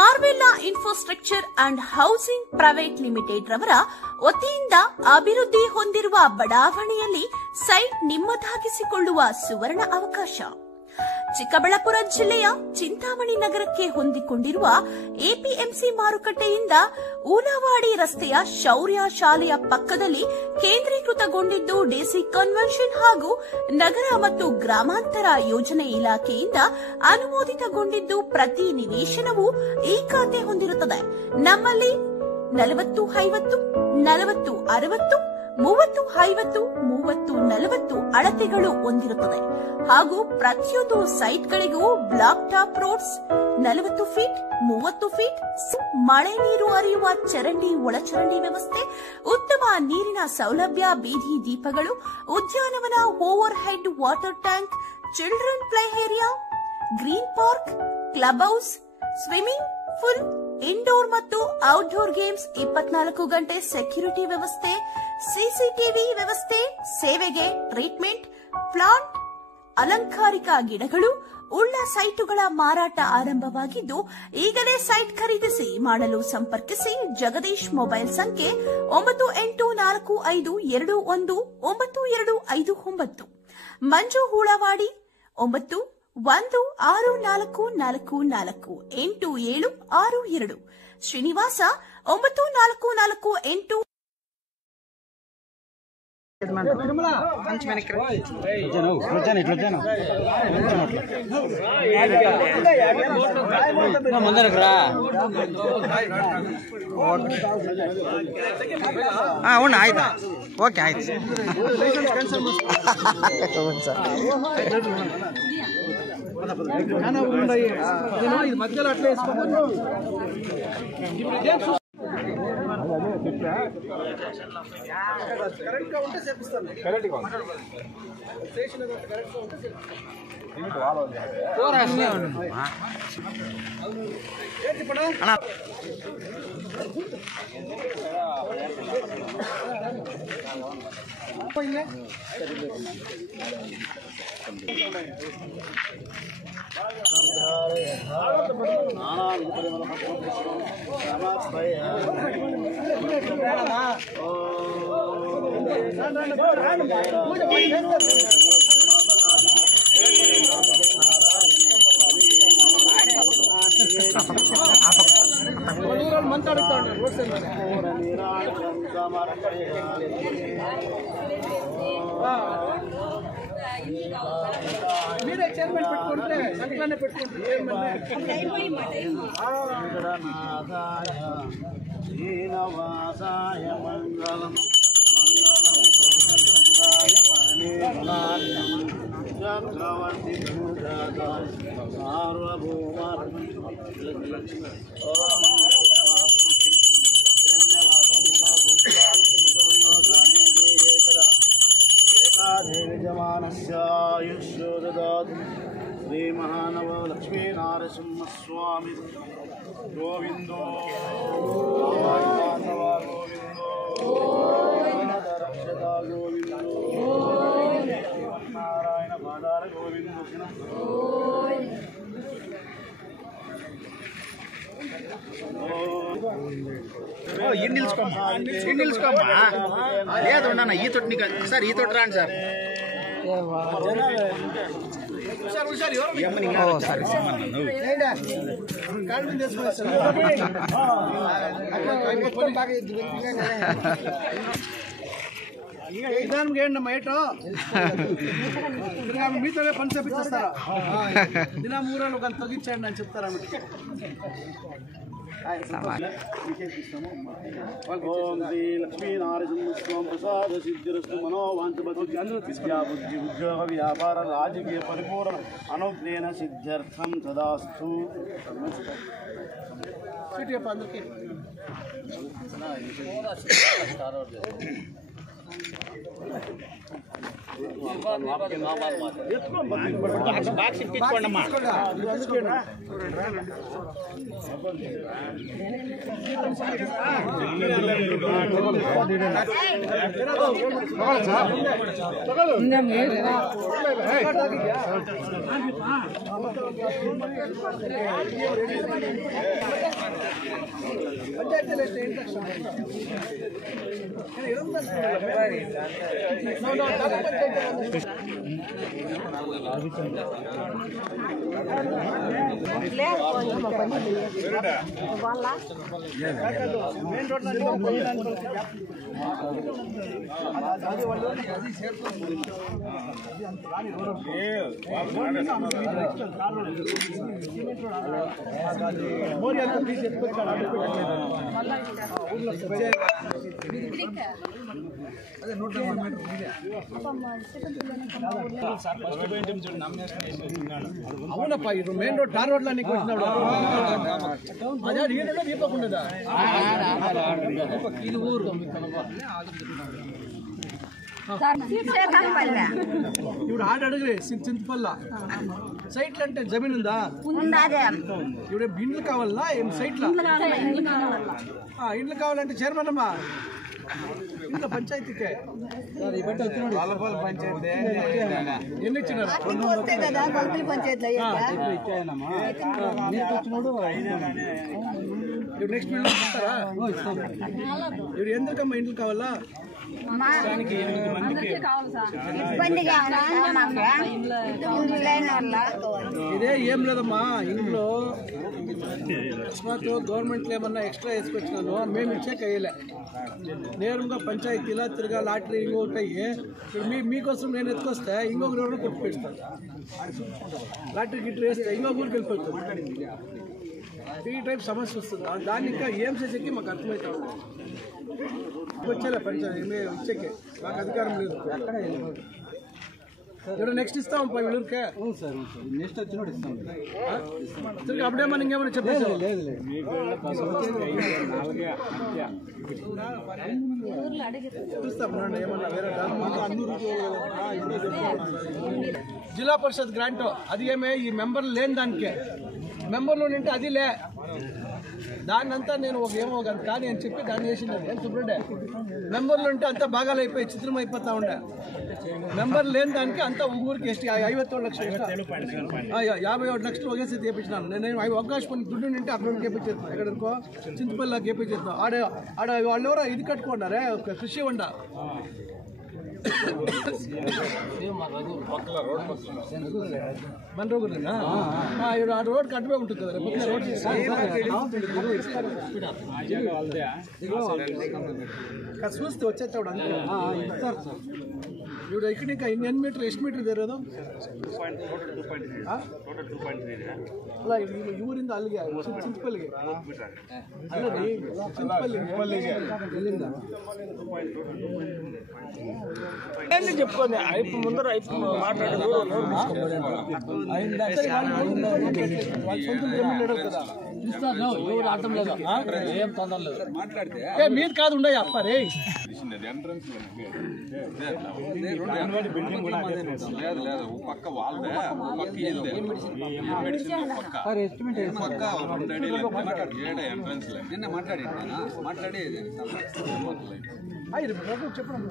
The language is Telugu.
ಮಾರ್ವೆಲ್ಲಾ infrastructure and housing private limited ರವರ ವತಿಯಿಂದ ಅಭಿವೃದ್ಧಿ ಹೊಂದಿರುವ ಬಡಾವಣೆಯಲ್ಲಿ ಸೈಟ್ ನಿಮ್ಮದಾಗಿಸಿಕೊಳ್ಳುವ ಸುವರ್ಣ ಅವಕಾಶ. ಚಿಕ್ಕಬಳ್ಳಾಪುರ ಜಿಲ್ಲೆಯ ಚಿಂತಾಮಣಿ ನಗರಕ್ಕೆ ಹೊಂದಿಕೊಂಡಿರುವ ಎಪಿಎಂಸಿ ಮಾರುಕಟ್ಟೆಯಿಂದ ಊಲವಾಡಿ ರಸ್ತೆಯ ಶೌರ್ಯ ಶಾಲೆಯ ಪಕ್ಕದಲ್ಲಿ ಕೇಂದ್ರೀಕೃತಗೊಂಡಿದ್ದು ಡಿಸಿ ಕನ್ವೆನ್ಷನ್ ಹಾಗೂ ನಗರ ಮತ್ತು ಗ್ರಾಮಾಂತರ ಯೋಜನೆ ಇಲಾಖೆಯಿಂದ ಅನುಮೋದಿತಗೊಂಡಿದ್ದು ಪ್ರತಿ ನಿವೇಶನವೂ ಈ ಖಾತೆ ಹೊಂದಿರುತ್ತದೆ. ನಮ್ಮಲ್ಲಿ 40-50, 40-60, 30-50, 30-40 ಅಳತೆಗಳು ಹೊಂದಿರುತ್ತದೆ ಹಾಗೂ ಪ್ರತಿಯೊಂದು ಸೈಟ್ಗಳಿಗೂ block top roads 40 feet, 30 feet, ಮಳೆ ನೀರು ಹರಿಯುವ ಚರಂಡಿ ಒಳಚರಂಡಿ ವ್ಯವಸ್ಥೆ, ಉತ್ತಮ ನೀರಿನ ಸೌಲಭ್ಯ, ಬೀದಿ ದೀಪಗಳು, ಉದ್ಯಾನವನ, over head water tank, children play area, green park, club house, swimming pool, indoor ಮತ್ತು ಔಟ್ಡೋರ್ ಗೇಮ್ಸ್, 24 ಗಂಟೆ ಸೆಕ್ಯೂರಿಟಿ ವ್ಯವಸ್ಥೆ, ಸಿಸಿಟಿವಿ ವ್ಯವಸ್ಥೆ, ಸೇವೆಗೆ ಟ್ರೀಟ್ಮೆಂಟ್ ಪ್ಲಾಂಟ್, ಅಲಂಕಾರಿಕ ಗಿಡಗಳು ಉಳ್ಳ ಸೈಟುಗಳ ಮಾರಾಟ ಆರಂಭವಾಗಿದ್ದು ಈಗಲೇ ಸೈಟ್ ಖರೀದಿಸಿ ಮಾಡಲು ಸಂಪರ್ಕಿಸಿ. ಜಗದೀಶ್ ಮೊಬೈಲ್ ಸಂಖ್ಯೆ 9824219259. ಮಂಜು ಹೂಳವಾಡಿ 9164448762. ಶ್ರೀನಿವಾಸ 9448. అవును ఆಯ್ತು ఓకే ಆಯ್ತು మధ్యలో అట్లా వేసుకోవాలి. కరెక్ట్ గా ఉంటే చేపిస్తాను. కరెక్ట్ గా స్టేషన్ కరెక్ట్ గా ఉంటే లిమిట్ వాలో పోరాస్నే ఉంది ఏంటి పడ అన్న పోయిలే మీరే చైర్మన్ పెట్టుకుంటే సంఖ్యనే పెట్టుకుంటే శ్రీనివాసాయ మంగళం చక్రవర్తి సార్వభౌమ జమానస్యాయుష్యో దదాతు శ్రీ మహానవ లక్ష్మీ నారసింహస్వామి గోవిందో మాధవ గోవిందో రక్షత గోవిందో నారాయణ బాదార గోవిందో నిల్చుకోమ్మా లేదు ఉండన్న ఈ తోటి సార్ ఈ తోటి రాండి సార్ విధానం ఏంటమ్మా ఏటో మీతోనే పని చేపిస్తారా దిన 3 రోజులు ఒక తగ్గించండి అని చెప్తారా ఓం శ్రీ లక్ష్మీ నారసింహస్వామి ప్రసాద సిద్ధిరస్తు మనోవాంఛబుద్ధి ఉద్యోగ వ్యాపార రాజకీయ పరిపూర్ణ అనుజ్ఞేన సిద్ధ్యర్థం తదాస్తు. అందరికీ ಪಂಚಾಯತಿಯಲ್ಲಿ ಎಷ್ಟು 8 ಲಕ್ಷ ಮೇನ್ ರೋಡ್ అవునప్ప ఇది మెయిన్ రోడ్ టార్ రోడ్ లో నీకు వచ్చినాడు అదే ఈ రోడ్ దీపక్ ఉండదా ఇది ఊరు ఇప్పుడు ఆడ అడుగురే చింతపల్ల సైట్లు అంటే జమీన్ ఉందా ఇప్పుడు ఇండ్లు కావాలా ఏం సైట్లా ఇండ్లు కావాలంటే చైర్మన్ అమ్మా ఇంట్లో పంచాయతీకే ఎన్ని ఇచ్చినారు ఇప్పుడు నెక్స్ట్ ఇల్లు ఇస్తారా ఇప్పుడు ఎందుకమ్మా ఇండ్లు కావాలా ఇదే ఏం లేదమ్మా ఇంట్లో అకస్మాత్ గవర్నమెంట్లో ఏమన్నా ఎక్స్ట్రా వేసుకొచ్చినాను మేము ఇచ్చేకి అయ్యలే నేరుగా పంచాయతీలా తిరగా లాటరీ ఇంకొకటి ఇప్పుడు మీకోసం నేను ఎత్తుకొస్తే ఇంకొకరు ఎవరు కొట్టి పెడతాను లాటరీ గిట్టు వేస్తే ఇంకొక ఊరికి వెళ్ళిపోతుంది ఈ టైప్ సమస్య వస్తుంది దాన్ని ఇంకా ఏం చేసేకి మాకు అర్థమవుతా ఉంది వచ్చేలే పంచాయతీ ఇచ్చేకే మాకు అధికారం లేదు ఇప్పుడు నెక్స్ట్ ఇస్తాం వీళ్ళూరికే సార్ నెక్స్ట్ వచ్చినప్పుడు ఇస్తాం తిరిగి అప్పుడేమన్నా ఇంకేమైనా చెప్పేసి చూస్తాం ఏమన్నా వేరే జిల్లా పరిషత్ గ్రాంట్ అది ఏమే ఈ మెంబర్లు లేని దానికే మెంబర్లు ఉంటే అది లే దాన్నంతా నేను ఏమో కానీ అని చెప్పి దాన్ని చేసింది సుబ్రెడ్డే మెంబర్లు ఉంటే అంతా భాగాలు అయిపోయి చిత్రం అయిపోతా ఉండే మెంబర్ లేని దానికి అంతా ఊరికి ఎస్టీ 51 లక్షలు 51 లక్షలు ఒకేసారి చేపించినాను నేను అవకాశం దుడ్డు ఉంటే అక్కడ చేపించేస్తాను ఎక్కడికో చింతపల్లి చేపించేస్తాను ఆడ వాళ్ళు ఎవరో ఇది కట్టుకున్నారే కృషి వండ మన రోడ్డునా ఇప్పుడు ఆ రోడ్ కట్టుబడి ఉంటుంది కదా రోడ్ చూస్తే వచ్చేస్తాడు అంతే ఇస్తారు సార్ ఇప్పుడు ఇక్కడ ఇంకా ఎన్ని మీటర్ ಎಷ್ಟು మీటర్ ಇದೆ ಇರೋದು ಅಲ್ಲ ಇವರಿಂದ ಅಲ್ಲಿಗೆ చింతపల్లిಗೆ ಅಲ್ಲರಿ చింతపల్లిಗೆ ಎಲ್ಲಿಂದ ఏంటి చెప్పుకోండి అయిపు ముందర అయిపు మాట్లాడదు అర్థం లేదు ఏం తొందర లేదు మీరు కాదు ఉండే అప్ప రే పక్క వాళ్ళే పక్క ఎంట్రన్స్ నిన్న మాట్లాడి చెప్పండి